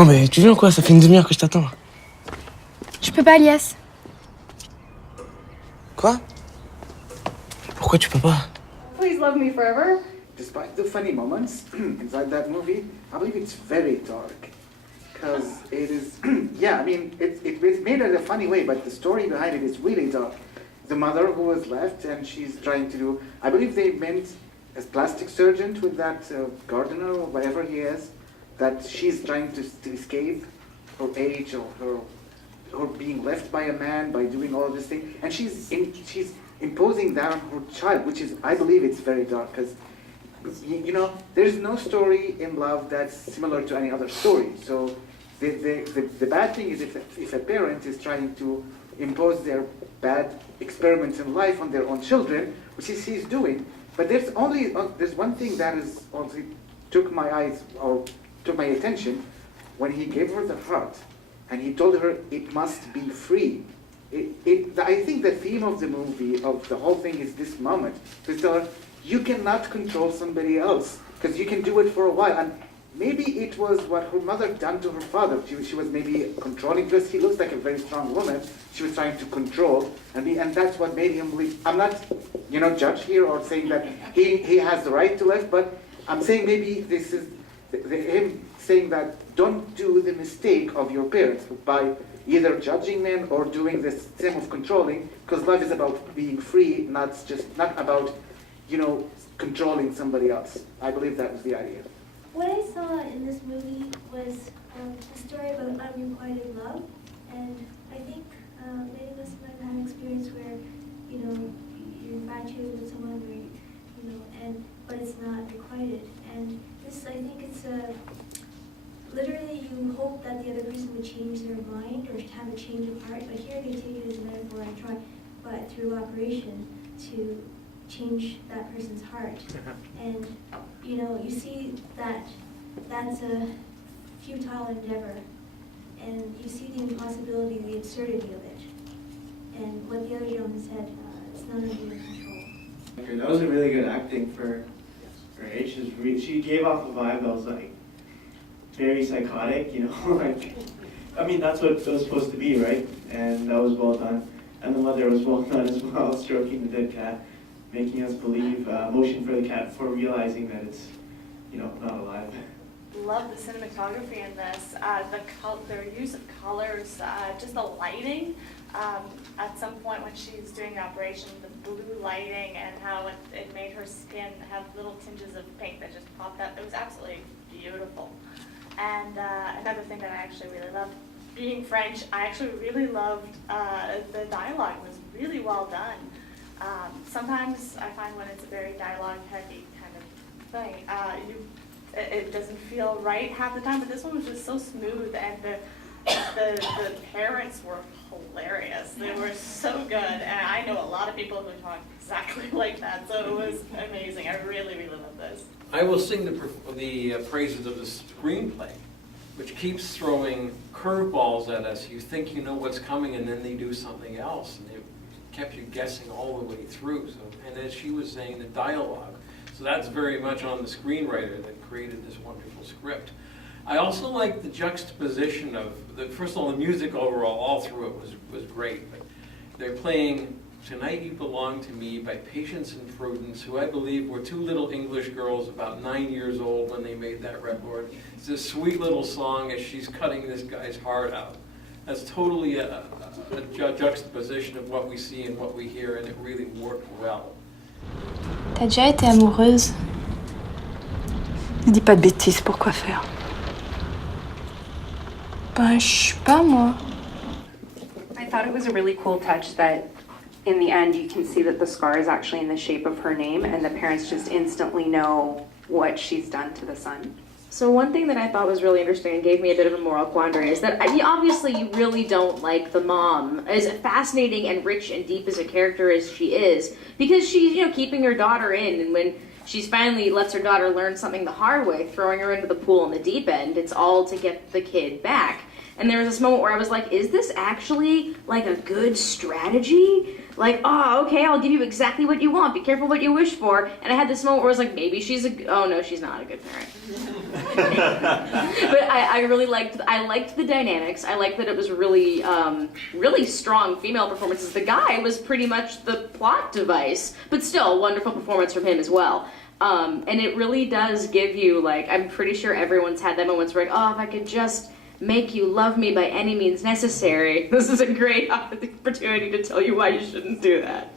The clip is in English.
Bon, mais tu viens ou quoi? Ça fait une demi-heure que je t'attends. Je peux pas, Lias. Quoi? Pourquoi tu peux pas? Please Love Me Forever. Despite the funny moments inside that movie, I believe it's very dark. Because it is, yeah, I mean, it's made in a funny way, but the story behind it is really dark. The mother who was left, and she's trying to do, I believe they meant as plastic surgeon with that gardener or whatever he is, that she's trying to escape her age or her being left by a man by doing all this thing, and she's imposing that on her child, which is, I believe it's very dark, because you know, there's no story in love that's similar to any other story. So the bad thing is if a parent is trying to impose their bad experiments in life on their own children, which he's doing. But there's one thing that is also took my eyes or took my attention when he gave her the heart and he told her it must be free. I think the theme of the movie, of the whole thing, is this moment. To tell her, you cannot control somebody else, because you can do it for a while. And maybe it was what her mother done to her father. She was maybe controlling, because he looks like a very strong woman. She was trying to control, and that's what made him leave. I'm not, judge here or saying that he has the right to live, but I'm saying maybe this is him saying that don't do the mistake of your parents by either judging them or doing this thing of controlling, because love is about being free, not about, controlling somebody else. I believe that was the idea. What I saw in this movie was a story about unrequited love, and I think many of us might have an experience where, you're infatuated with someone, but it's not requited. And this, I think it's literally you hope that the other person would change their mind or have a change of heart, but here they take it as a metaphor and try, but through operation, to change that person's heart. And you see that that's a futile endeavor, and you see the impossibility, the absurdity of it. And what the other gentleman said, it's not under your control. That was a really good acting for her age. She gave off a vibe that was like very psychotic, that's what it was supposed to be, right? And that was well done. And the mother was well done as well, stroking the dead cat, making us believe, motion for the cat before realizing that it's, not alive. Love the cinematography in this. Their use of colors, just the lighting. At some point when she's doing the operation, the blue lighting and how it made her skin have little tinges of pink that just popped up. It was absolutely beautiful. And another thing that I actually really loved, being French, I actually really loved the dialogue. It was really well done. Sometimes I find when it's a very dialogue-heavy kind of thing, it doesn't feel right half the time, but this one was just so smooth, and the parents were hilarious. They were so good, and I know a lot of people who talk exactly like that, so it was amazing. I really, really love this. I will sing the praises of the screenplay, which keeps throwing curveballs at us. You think you know what's coming, and then they do something else, and they kept you guessing all the way through. So, and as she was saying, the dialogue. So that's very much on the screenwriter that created this wonderful script. I also like the juxtaposition of first of all, the music overall, all through it was great. But they're playing "Tonight You Belong to Me" by Patience and Prudence, who I believe were two little English girls about 9 years old when they made that record. It's this sweet little song as she's cutting this guy's heart out. That's totally a juxtaposition of what we see and what we hear, and it really worked well. T'as déjà été amoureuse? Ne dis pas de bêtises, pourquoi faire? Ben, je sais pas, moi. I thought it was a really cool touch that in the end you can see that the scar is actually in the shape of her name, and the parents just instantly know what she's done to the son. So one thing that I thought was really interesting and gave me a bit of a moral quandary is that obviously you really don't like the mom, as fascinating and rich and deep as a character as she is, because she's, keeping her daughter in, and when she's finally lets her daughter learn something the hard way, throwing her into the pool in the deep end, it's all to get the kid back. And there was this moment where I was like, is this actually like a good strategy? like, oh, okay, I'll give you exactly what you want. Be careful what you wish for. And I had this moment where I was like, maybe oh no, she's not a good parent. But I really liked the dynamics. I liked that it was really, really strong female performances. The guy was pretty much the plot device, but still a wonderful performance from him as well. And it really does give you, like, I'm pretty sure everyone's had that moments where, like, oh, if I could just make you love me by any means necessary. This is a great opportunity to tell you why you shouldn't do that.